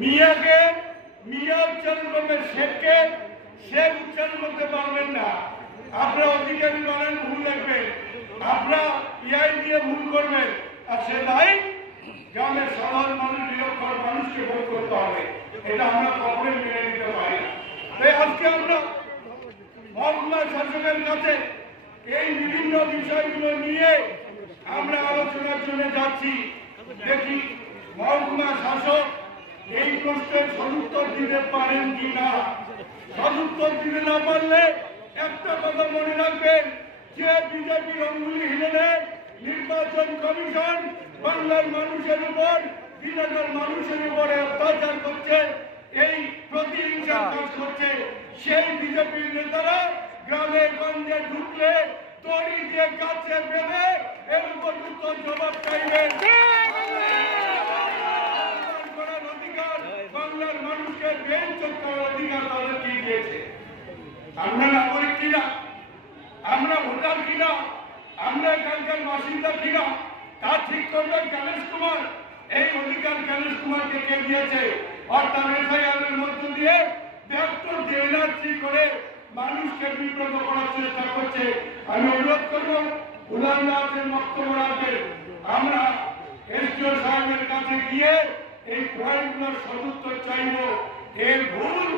মিয়াকে মিয়া উচ্চারণ করবে, শেখকে শেখ উচ্চারণ করতে পারবেন না। আপনারা অধিকারী বানান, ভুল লিখবেন, আপনারা ইয়াই দিয়ে ভুল করবেন, আর সে তাই গ্রামের সাধারণ মানুষ, নিরক্ষর মানুষকে ভোট করতে হবে। এটা আমরা কখনোই মেনে নিতে পারি না। তাই আজকে আমরা মহকুমা শাসকের কাছে এই বিভিন্ন বিষয়গুলো নিয়ে আমরা আলোচনার জন্য যাচ্ছি। দেখি মহকুমা শাসক এই প্রশ্নের সদুত্তর দিতে পারেন কিনা। সদুত্তর দিতে না পারলে একটা কথা মনে রাখবেন যে বিজেপির অঙ্গুলি হিলেনে নির্বাচন কমিশন বাংলার মানুষের উপর, বিদেশের মানুষের উপরে অত্যাচার করছে, এই প্রতিহিংসার কাজ করছে। সেই বিজেপির নেতারা গ্রামে গঞ্জে ঢুকলে তড়ি দিয়ে কাছে বেঁধে এর উপযুক্ত জবাব চাইবেন। অধিকার বাংলার মানুষকে বেঞ্চক করার অধিকার তাদেরকে দিয়েছে। আমরা নাগরিক কিনা, আমরা ভোটার কিনা, আমরা এখানকার বাসিন্দা কিনা, তা ঠিক করবেন গণেশ কুমার। এই অধিকার গণেশ কুমারকে কে দিয়েছে? অর্থাৎ এফআইআর এর মধ্য দিয়ে ব্যক্ত এনার্জি করে মানুষকে বিব্রত করার চেষ্টা করছে। আমি অনুরোধ করবো উদাহরণের বক্তব্য রাখবেন। আমরা এসডিও সাহেবের কাছে গিয়ে এই পয়েন্টগুলোর সদুত্তর চাইব। এর ভুল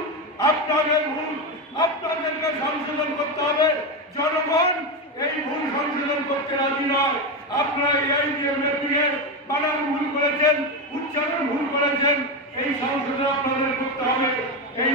আপনাদের ভুল, আপনাদেরকে সংশোধন করতে হবে। জনগণ এই ভুল সংশোধন করতে রাজি নয়। আপনারা এই যে মেপিংয়ের বানান ভুল করেছেন, উচ্চারণ ভুল করেছেন, এই সংশোধন আপনাদের করতে হবে। এই